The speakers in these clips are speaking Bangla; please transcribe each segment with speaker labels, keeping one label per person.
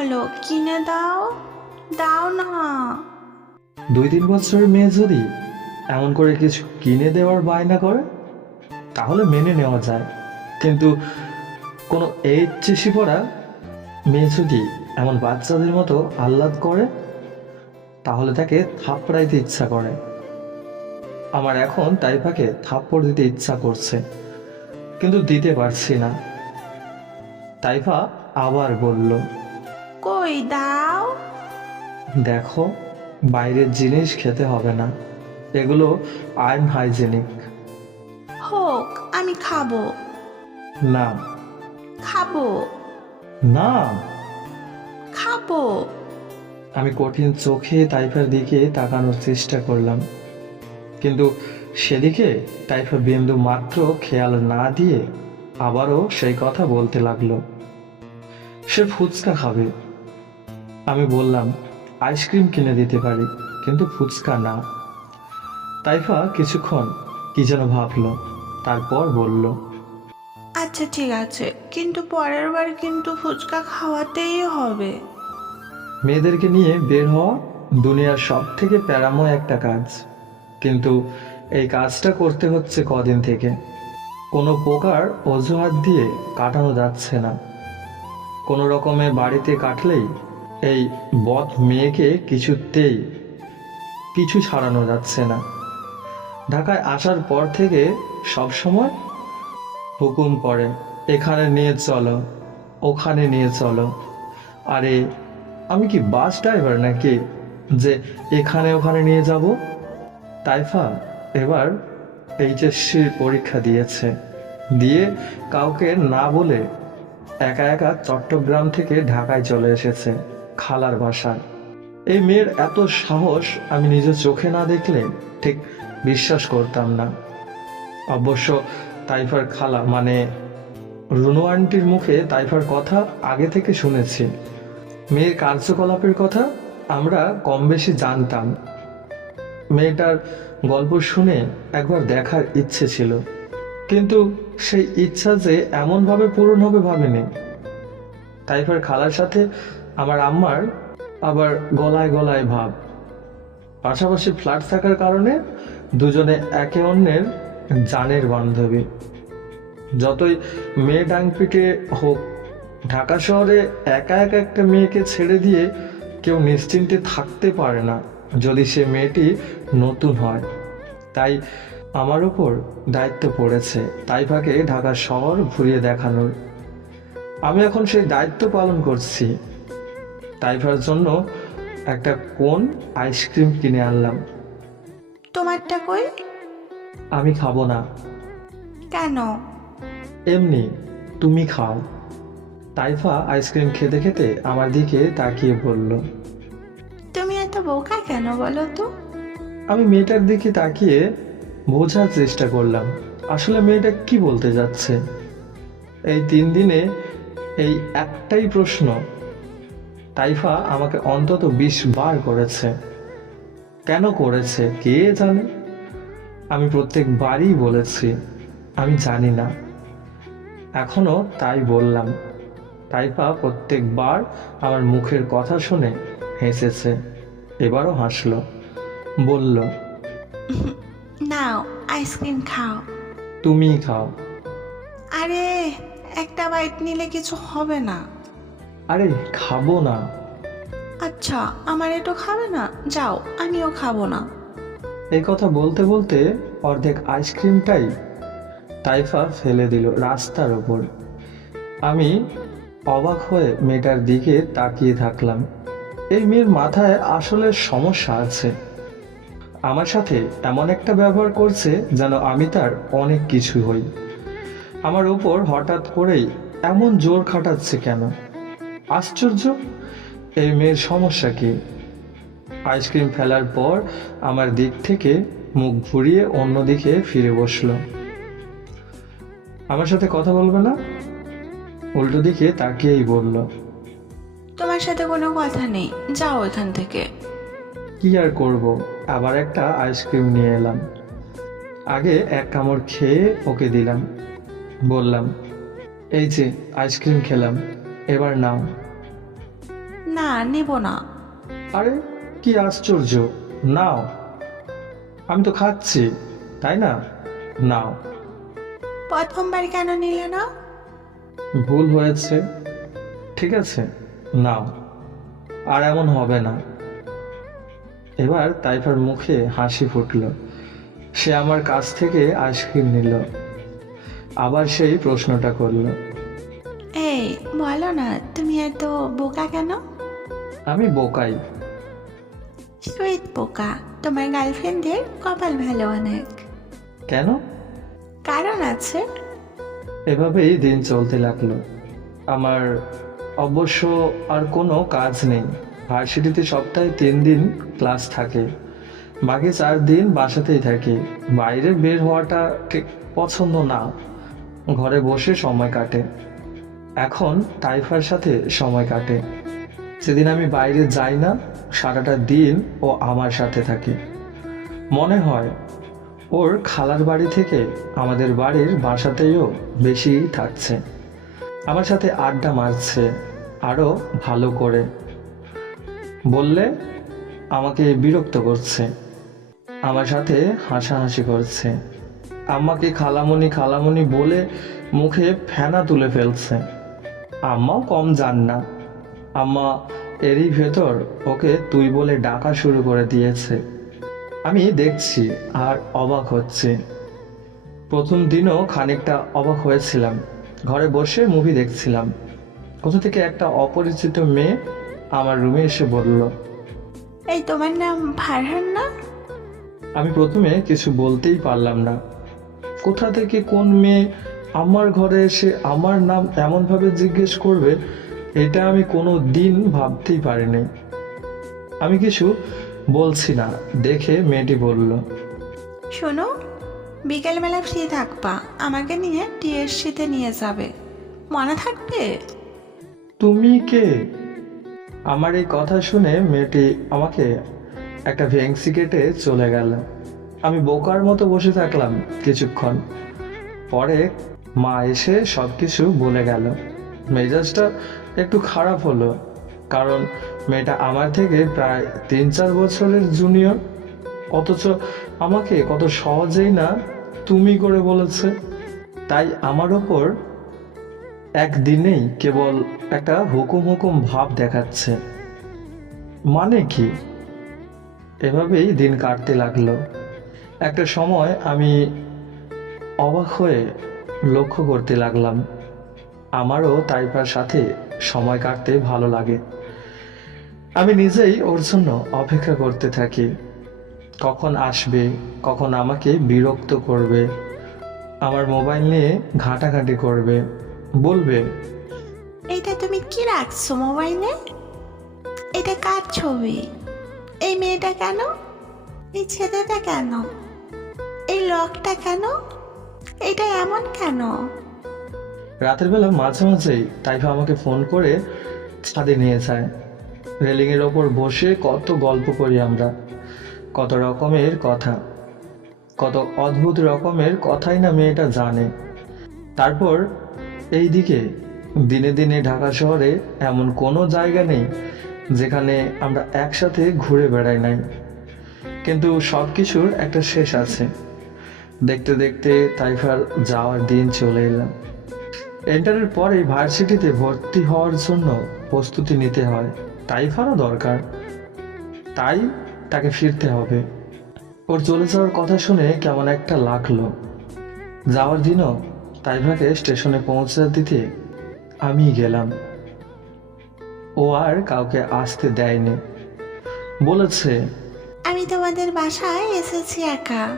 Speaker 1: হলো, কিনে দাও? দাও না।
Speaker 2: দুই তিন বছরের মেয়ে যদি এমন করে কিছু কিনে দেওয়ার বায়না করে, তাহলে মেনে নেওয়া যায়। কিন্তু কোনো এইচএসি পড়া মেয়ে যদি এমন বাচ্চাদের মতো আহ্লাদ করে, তাহলে তাকে থাপড়াইতে ইচ্ছা করে। আমার এখন তাইফাকে থাপ্পড় দিতে ইচ্ছা করছে, কিন্তু দিতে পারছি না। তাইফা আবার বলল
Speaker 1: কই দাও।
Speaker 2: দেখো বাইরের জিনিস খেতে হবে না। এগুলো আইন হাইজেনিক।
Speaker 1: হোক আমি খাব।
Speaker 2: না।
Speaker 1: খাব।
Speaker 2: না।
Speaker 1: খাব।
Speaker 2: আমি কঠিন চোখে তাইফার দিকে তাকানোর চেষ্টা করলাম। কিন্তু সেদিকে তাইফা বিন্দু মাত্র খেয়াল না দিয়ে আবারও সেই কথা বলতে লাগল। সে ফুচকা খাবে। বললাম আইসক্রিম কিনে দিতে পারি কিন্তু ফুচকা না। তাইফা কিছুক্ষণ কি যেন ভাবলো তারপর বলল
Speaker 1: আচ্ছা ঠিক আছে কিন্তু পরের বার কিন্তু ফুচকা খাওয়াতেই হবে।
Speaker 2: মেয়েদেরকে নিয়ে বের হওয়া দুনিয়ার সব থেকে প্যারাময় একটা কাজ। কিন্তু এই কাজটা করতে হচ্ছে কদিন থেকে। কোনো প্রকার অজুহাত দিয়ে কাটানো যাচ্ছে না। কোনো রকমে বাড়িতে কাটলেই এই বদ মেয়েকে কিছুতেই পিছু ছাড়ানো যাচ্ছে না। ঢাকায় আসার পর থেকে সবসময় হুকুম করে এখানে নিয়ে চলো, ওখানে নিয়ে চলো। আরে, আমি কি বাস ড্রাইভার নাকি? যে, এখানে ওখানে নিয়ে যাব? তাইফা এবার এইচএসসির পরীক্ষা দিয়েছে। দিয়ে কাউকে না বলে একা একা চট্টগ্রাম থেকে ঢাকায় চলে এসেছে। খালার বাসায় এই মেয়ের এত সাহস আমি নিজের চোখে না দেখলে ঠিক বিশ্বাস করতাম না। অবশ্য তাইফার খালা মানে রুনু আন্টির মুখে তাইফার কথা আগে থেকে শুনেছি। মেয়ের কার্যকলাপের কথা আমরা কম বেশি জানতাম। মেয়েটার গল্প শুনে একবার দেখার ইচ্ছে ছিল। কিন্তু সেই ইচ্ছা যে এমনভাবে পূরণ হবে ভাবিনি। তাইফার খালার সাথে আমার আম্মার আবার গলায় গলায় ভাব। পাশাপাশি ফ্ল্যাট থাকার কারণে দুজনে একে অন্যের জানের বান্ধবী। যতই মেয়ে ডাং পিটে হোক, ঢাকা শহরে একা একা একটা মেয়েকে ছেড়ে দিয়ে কেউ নিশ্চিন্তে থাকতে পারে না যদি সে মেয়েটি নতুন হয়। তাই আমার ওপর দায়িত্ব পড়েছে তাই তাইফাকে ঢাকা শহর ঘুরিয়ে দেখানোর। আমি এখন সেই দায়িত্ব পালন করছি। তাইফার জন্য একটা কোন আইসক্রিম কিনে আনলাম।
Speaker 1: তোমারটা কই?
Speaker 2: আমি খাব না।
Speaker 1: কেন?
Speaker 2: এমনি তুমি খাও। তাইফা আইসক্রিম খেতে খেতে আমার দিকে তাকিয়ে বলল
Speaker 1: তুমি এত বোকা কেন বলো তো?
Speaker 2: আমি মেয়েটার দিকে তাকিয়ে বোঝার চেষ্টা করলাম আসলে মেয়েটা কি বলতে যাচ্ছে? এই তিন দিনে এই একটাই প্রশ্ন তাইফা আমাকে অন্তত বিশ বার করেছে। কেন করেছে? কে জানে? আমি প্রত্যেকবারই বলেছি আমি জানি না। এখনও তাই বললাম। তাইফা প্রত্যেকবার আমার মুখের কথা শুনে হেসেছে এবারও হাসলো বলল
Speaker 1: নাও আইসক্রিম খাও।
Speaker 2: তুমিই খাও।
Speaker 1: আরে একটা বাইট নিলে কিছু হবে না।
Speaker 2: আরে খাব না।
Speaker 1: আচ্ছা আমার এটো খাবে না। যাও আমিও খাব না।
Speaker 2: এই কথা বলতে বলতে অর্ধেক আইসক্রিমটাই তাইফা ফেলে দিল রাস্তার ওপর। আমি অবাক হয়ে মেয়েটার দিকে তাকিয়ে থাকলাম। এই মেয়ের মাথায় আসলে সমস্যা আছে। আমার সাথে এমন একটা ব্যবহার করছে যেন আমি তার অনেক কিছু হই। আমার ওপর হঠাৎ করেই এমন জোর খাটাচ্ছে কেন? আশ্চর্য? এই মেয়ের সমস্যা কি? আইসক্রিম ফেলার পর আমার দিক থেকে মুখ ঘুরিয়ে অন্যদিকে ফিরে বসল। আমার সাথে কথা বলবে না? উল্টো দিকে তাকিয়েই বলল।
Speaker 1: তোমার সাথে কোনো কথা নেই যাও এখান থেকে।
Speaker 2: কি আর করব? আবার একটা আইসক্রিম নিয়ে এলাম। আগে এক কামড় খেয়ে ওকে দিলাম। বললাম এই যে আইসক্রিম খেলাম। এবার নাও।
Speaker 1: নেব না।
Speaker 2: আরে কি আশ্চর্য। নাও। আমি তো খাচ্ছি তাই না? নাও।
Speaker 1: প্রথমবার কেন নিলে না?
Speaker 2: ভুল হয়েছে। ঠিক আছে নাও। আর এমন হবে না। এবার তাইফার মুখে হাসি ফুটল। সে আমার কাছ থেকে আইসক্রিম নিল। আবার সেই প্রশ্নটা করল।
Speaker 1: এই বলো না তুমি এত বোকা কেন?
Speaker 2: আমি বোকাই।
Speaker 1: সুইট বোকা তোমার গার্লফ্রেন্ডের কপাল ভালো অনেক।
Speaker 2: কেন?
Speaker 1: কারণ আছে।
Speaker 2: এভাবেই দিন চলতে লাগল। আমার অবশ্য আর কোনো কাজ নেই। ভার্সিটিতে সপ্তাহে তিন দিন ক্লাস থাকে। বাকি চার দিন বাসাতেই থাকি। বাইরে বের হওয়াটা ঠিক পছন্দ না। ঘরে বসে সময় কাটে। এখন টাইফার সাথে সময় কাটে। সেদিন আমি বাইরে যাই না, সারাটা দিন ও আমার সাথে থাকে। মনে হয়, ওর খালার বাড়ি থেকে আমাদের বাড়ির বাসাতেও বেশি থাকছে। আমার সাথে আড্ডা মারছে, আরও ভালো করে। বললে, আমাকে বিরক্ত করছে, আমার সাথে হাসাহাসি করছে। আম্মাকে খালামণি খালামণি বলে মুখে ফেনা তুলে ফেলছে। আম্মাও কম যান না। আম্মা এরই ভেতর ওকে তুই বলে ডাকা শুরু করে দিয়েছে। আমি দেখছি আর অবাক হচ্ছে। প্রথম দিনও খানিকটা অবাক হয়েছিলাম। ঘরে বসে মুভি দেখছিলাম। কোথা থেকে একটা অপরিচিত মেয়ে আমার রুমে এসে বলল
Speaker 1: এই তোমার নাম ফারহান না?
Speaker 2: আমি প্রথমে কিছু বলতেই পারলাম না। কোথা থেকে কোন মেয়ে আমার ঘরে এসে আমার নাম এমনভাবে জিজ্ঞেস করবে এটা আমি কোনো দিন ভাবতেই পারিনি। আমি কিছু বলছি না দেখে মেয়েটি বলল
Speaker 1: শোনো বিকেলবেলা ফ্রি থাকবা আমাকে নিয়ে টিএসসিতে নিয়ে যাবে। মনে থাকবে?
Speaker 2: তুমি কে? আমার এই কথা শুনে মেয়েটি আমাকে একটা ভেংসি কেটে চলে গেল। আমি বোকার মতো বসে থাকলাম কিছুক্ষণ। পরে মা এসে সব কিছু বলে গেল। মেজাজটা একটু খারাপ হলো, কারণ মেয়েটা আমার থেকে প্রায় তিন চার বছরের জুনিয়র অথচ আমাকে কত সহজেই না তুমি করে বলেছে। তাই আমার ওপর একদিনেই কেবল একটা হুকুম হুকুম ভাব দেখাচ্ছে। মানে কি? এভাবেই দিন কাটতে লাগল। একটা সময় আমি অবাক হয়ে লক্ষ্য করতে লাগলাম। আমারও তাইপার সাথে সময় কাটতে ভালো লাগে। আমি নিজেই ওর জন্য অপেক্ষা করতে থাকি। কখন আসবে, কখন আমাকে বিরক্ত করবে, আমার মোবাইল নিয়ে ঘাঁটাঘাঁটি করবে, বলবে
Speaker 1: এটা তুমি কি রাখছো মোবাইলে? এটা কার ছবি? এই মেয়েটা কেন? এই ছেলেটা কেন? এই লকটা কেন? এটা এমন কেন?
Speaker 2: রাতের বেলা মাঝে মাঝেই তাইফা আমাকে ফোন করে ছাদে নিয়ে যায়। রেলিংয়ের ওপর বসে কত গল্প করি আমরা। কত রকমের কথা। কত অদ্ভুত রকমের কথাই না মেয়েটা জানে। তারপর এই দিকে দিনে দিনে ঢাকা শহরে এমন কোনো জায়গা নেই যেখানে আমরা একসাথে ঘুরে বেড়াই নাই। কিন্তু সব কিছুর একটা শেষ আছে। দেখতে দেখতে তাইফার যাওয়ার দিন চলে এলাম। এন্টারের পরে ভার্সিটিতে ভর্তি হওয়ার জন্য প্রস্তুতি নিতে হয়। তাই তাইফারও দরকার। তাই তাকে ফিরতে হবে। ওর চলে যাওয়ার কথা শুনে কেমন একটা লাগল। যাওয়ার দিনও তাইফাকে স্টেশনে পৌঁছে দিতে আমি গেলাম। ও আর কাউকে আসতে দেয়নি। বলেছে,
Speaker 1: আমি তোমাদের বাসায় এসেছি একা।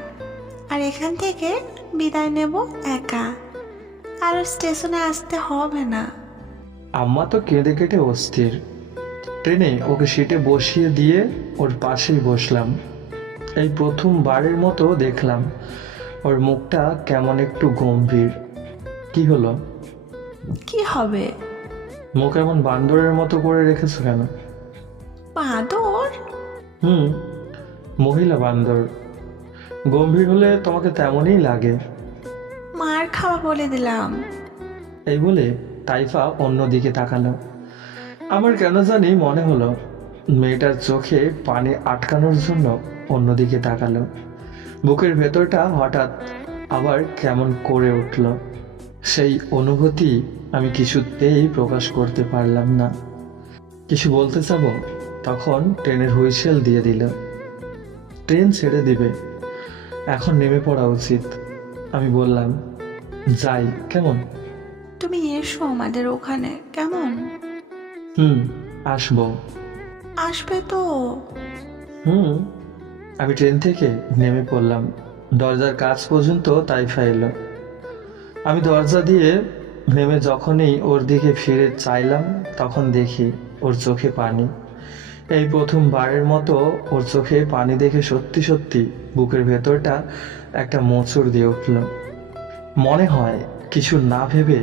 Speaker 1: আর এখান থেকে বিদায় নেব একা। আর স্টেশনে আসতে হবে না।
Speaker 2: আম্মা তো কেঁদে কেটে অস্থির। ট্রেনে ওকে সিটে বসিয়ে দিয়ে ওর পাশেই বসলাম। এই প্রথমবারের মতো দেখলাম ওর মুখটা কেমন একটু গম্ভীর। কি হলো?
Speaker 1: কি হবে?
Speaker 2: মুখ এমন বান্দরের মতো করে রেখেছো কেন?
Speaker 1: বাঁদর
Speaker 2: হুম মহিলা বান্দর। গম্ভীর হলে তোমাকে তেমনই লাগে।
Speaker 1: মার খাওয়া বলে দিলাম।
Speaker 2: এই বলে তাইফা অন্যদিকে তাকালো। আমার কেন জানি মনে হলো, মেয়েটার চোখে পানি আটকানোর জন্য অন্যদিকে তাকালো। বুকের ভেতরটা হঠাৎ আবার কেমন করে উঠল। সেই অনুভূতি আমি কিছুতেই প্রকাশ করতে পারলাম না। কিছু বলতে যাব তখন ট্রেনের হুইসেল দিয়ে দিল। ট্রেন ছেড়ে দিবে। এখন নেমে পড়া উচিত। আমি বললাম যাই কেমন?
Speaker 1: তুমি এসো আমাদের ওখানে কেমন?
Speaker 2: হুম আসব।
Speaker 1: আসবে তো।
Speaker 2: হুম আমি ট্রেন থেকে নেমে পড়লাম। দরজার কাজ পর্যন্ত তাইফা এলো। আমি দরজা দিয়ে নেমে যখনই ওর দিকে ফিরে চাইলাম তখন দেখি ওর চোখে পানি। এই প্রথমবারের মতো ওর চোখে পানি দেখে সত্যি সত্যি বুকের ভেতরটা একটা মোচড় দিয়ে উঠল। মনে হয় কিছু না ভেবে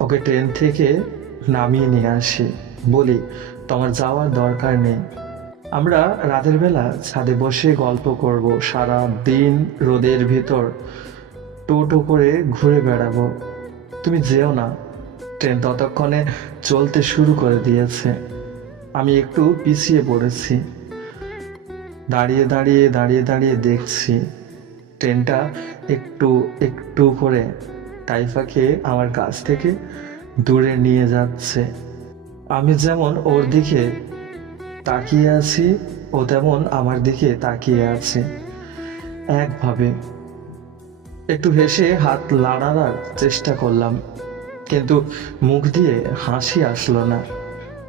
Speaker 2: ওকে ট্রেন থেকে নামিয়ে নিয়ে আসি। বলি, তোমার যাওয়ার দরকার নেই। আমরা রাতের বেলা ছাদে বসে গল্প করব, সারা দিন রোদের ভিতর টোটো করে ঘুরে বেড়াবো। তুমি যেও না। ট্রেন ততক্ষণে চলতে শুরু করে দিয়েছে। আমি একটু পিছিয়ে পড়েছি। দাঁড়িয়ে দাঁড়িয়ে দাঁড়িয়ে দাঁড়িয়ে দেখছি। ট্রেনটা একটু একটু করে টাইফাকে আমার কাছ থেকে দূরে নিয়ে যাচ্ছে। আমি যেমন ওর দিকে তাকিয়ে আছি, ও তেমন আমার দিকে তাকিয়ে আছে। একভাবে। একটু হেসে হাত লাড়াবার চেষ্টা করলাম, কিন্তু মুখ দিয়ে হাসি আসলো না।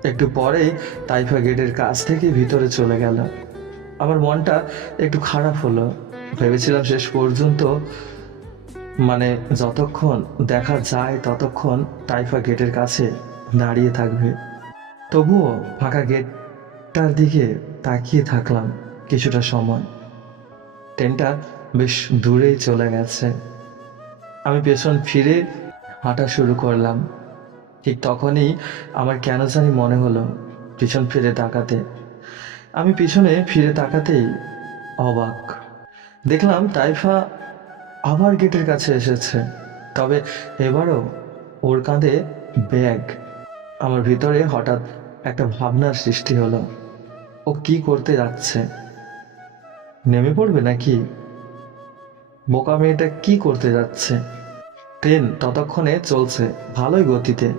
Speaker 2: একটু পরে তাইফা গেটের কাছ থেকে ভিতরে চলে গেল। আমার মনটা একটু খারাপ হলো। ভেবেছিলাম শেষ পর্যন্ত মানে যতক্ষণ দেখা যায় ততক্ষণ টাইফা গেটের কাছে দাঁড়িয়ে থাকবে। তবুও ফাঁকা গেটটার দিকে তাকিয়ে থাকলাম কিছুটা সময়। ট্রেনটা বেশ দূরেই চলে গেছে। আমি পেছন ফিরে হাঁটা শুরু করলাম। ঠিক তখনই আমার কেন জানি মনে হলো পিছন ফিরে তাকাতে। আমি পিছনে ফিরে তাকাতেই অবাক। দেখলাম তাইফা আবার গেটের কাছে এসেছে। তবে এবারও ওর কাঁধে ব্যাগ। আমার ভিতরে হঠাৎ একটা ভাবনার সৃষ্টি হলো। ও কি করতে যাচ্ছে? নেমে পড়বে নাকি? বোকা মেয়েটা কি করতে যাচ্ছে? ট্রেন ততক্ষণে চলছে ভালোই গতিতে।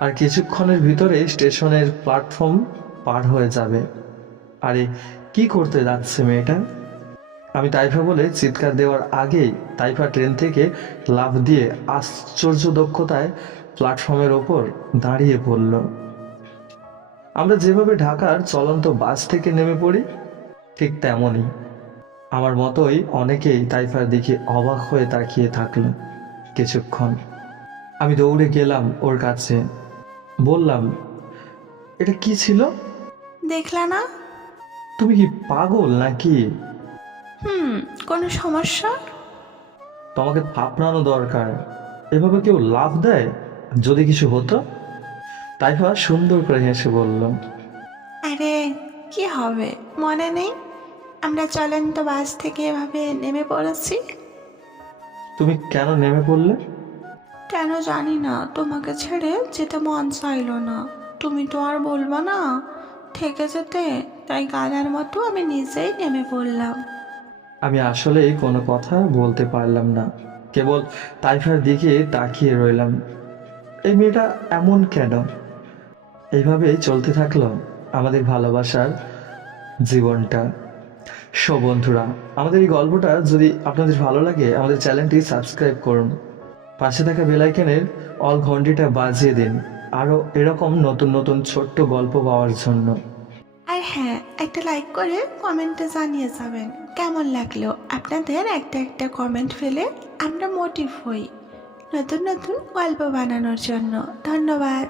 Speaker 2: আর কিছুক্ষণের ভিতরে স্টেশনের প্ল্যাটফর্ম পার হয়ে যাবে। আরে, কি করতে যাচ্ছে মেয়েটা? আমি তাইফা বলে চিৎকার দেওয়ার আগেই তাইফা ট্রেন থেকে লাফ দিয়ে আশ্চর্য দক্ষতায় প্ল্যাটফর্মের ওপর দাঁড়িয়ে পড়ল। আমরা যেভাবে ঢাকার চলন্ত বাস থেকে নেমে পড়ি, ঠিক তেমনই। আমার মতোই অনেকেই তাইফার দিকে অবাক হয়ে তাকিয়ে থাকল কিছুক্ষণ। আমি দৌড়ে গেলাম ওর কাছে। বললাম এটা কি ছিল?
Speaker 1: দেখলা না।
Speaker 2: তুমি কি পাগল নাকি?
Speaker 1: হুম কোনো সমস্যা?
Speaker 2: তোমাকে থাপড়ানো দরকার। এভাবে কেউ লাভ দেয়? যদি কিছু হতো? তাইফা সুন্দর করে হেসে বলল
Speaker 1: আরে কি হবে? মনে নেই? আমরা চলন্ত বাস থেকে এভাবে নেমে পড়েছি।
Speaker 2: তুমি কেন নেমে পড়লে?
Speaker 1: কেন জানি না তোমাকে ছেড়ে যেতে মন চাইলো না। তুমি তো আর বলব না থেকে যেতে। তাই গানার মতো আমি নিজেই নেমে পড়লাম।
Speaker 2: আমি আসলেই কোনো কথা বলতে পারলাম না। কেবল তাইফার দিকে তাকিয়ে রইলাম। এই মেয়েটা এমন কেন? এইভাবেই চলতে থাকল আমাদের ভালোবাসার জীবনটা। সো বন্ধুরা, আমাদের এই গল্পটা যদি আপনাদের ভালো লাগে, আমাদের চ্যানেলটি সাবস্ক্রাইব করুন। পাশে থাকা বেলাইকেনের অল ঘন্টিটা বাজিয়ে দিন, আরও এরকম নতুন নতুন ছোট্ট গল্প পাওয়ার জন্য।
Speaker 1: আর হ্যাঁ একটা লাইক করে কমেন্টে জানিয়ে যাবেন, কেমন লাগল আপনাদের একটা একটা কমেন্ট ফেলে আমরা মোটিভ হই নতুন নতুন গল্প বানানোর জন্য। ধন্যবাদ।